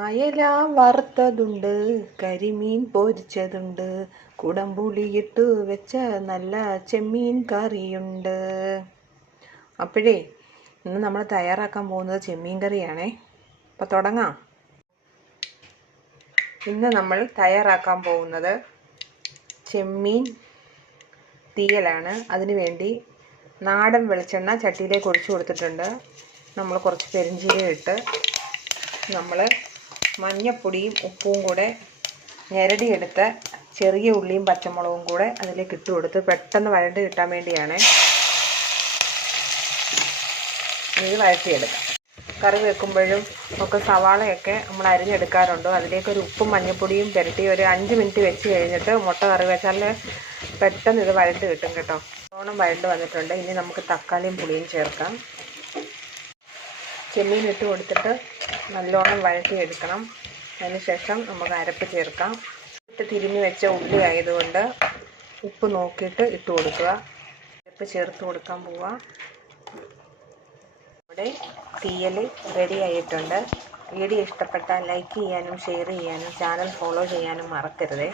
അയല വറുത്തതുണ്ട്, കരിമീൻ പൊരിച്ചതുണ്ട്, കുടംപുളിയിട്ട് വെച്ച നല്ല ചെമ്മീൻ കറിയുണ്ട്. അപ്പോഴേ ഇന്ന് നമ്മൾ തയ്യാറാക്കാൻ പോകുന്നത് ചെമ്മീൻ കറിയാണേ. അപ്പോൾ തുടങ്ങാം. ഇന്ന് നമ്മൾ തയ്യാറാക്കാൻ പോകുന്നത് ചെമ്മീൻ തീയലാണ്. അതിനു വേണ്ടി നാടൻ വെളിച്ചെണ്ണ ചട്ടിയിലേക്ക് ഒഴിച്ചു കൊടുത്തിട്ടുണ്ട്. നമ്മൾ കുറച്ച് പെരിഞ്ചീരകം ഇട്ട് നമ്മൾ മഞ്ഞപ്പൊടിയും ഉപ്പും കൂടെ ഞെരടിയെടുത്ത ചെറിയ ഉള്ളിയും പച്ചമുളകും കൂടെ അതിലേക്ക് ഇട്ട് കൊടുത്ത് പെട്ടെന്ന് വഴണ്ട് കിട്ടാൻ വേണ്ടിയാണ്. ഇത് വഴറ്റിയെടുക്കാം. കറി വെക്കുമ്പോഴും ഒക്കെ സവാളയൊക്കെ നമ്മൾ അരിഞ്ഞെടുക്കാറുണ്ട്. അതിലേക്കൊരു ഉപ്പും മഞ്ഞപ്പൊടിയും പുരട്ടി ഒരു 5 മിനിറ്റ് വെച്ച് കഴിഞ്ഞിട്ട് മുട്ട കറി വെച്ചാൽ പെട്ടെന്ന് ഇത് വഴണ്ട് കിട്ടും കേട്ടോ. നല്ലോണം വഴണ്ട് വന്നിട്ടുണ്ട്. ഇനി നമുക്ക് തക്കാളിയും പുളിയും ചേർക്കാം. ചെമ്മീൻ ഇട്ട് കൊടുത്തിട്ട് നല്ലോണം വഴറ്റിയെടുക്കണം. അതിനുശേഷം നമുക്ക് അരപ്പ് ചേർക്കാം. തിരിഞ്ഞു വെച്ച ഉള്ളി ആയതുകൊണ്ട് ഉപ്പ് നോക്കിയിട്ട് ഇട്ട് കൊടുക്കുക. അരപ്പ് ചേർത്ത് കൊടുക്കാൻ പോവുക. ഇവിടെ തീയൽ റെഡി ആയിട്ടുണ്ട്. വീഡിയോ ഇഷ്ടപ്പെട്ടാൽ ലൈക്ക് ചെയ്യാനും ഷെയർ ചെയ്യാനും ചാനൽ ഫോളോ ചെയ്യാനും മറക്കരുത്.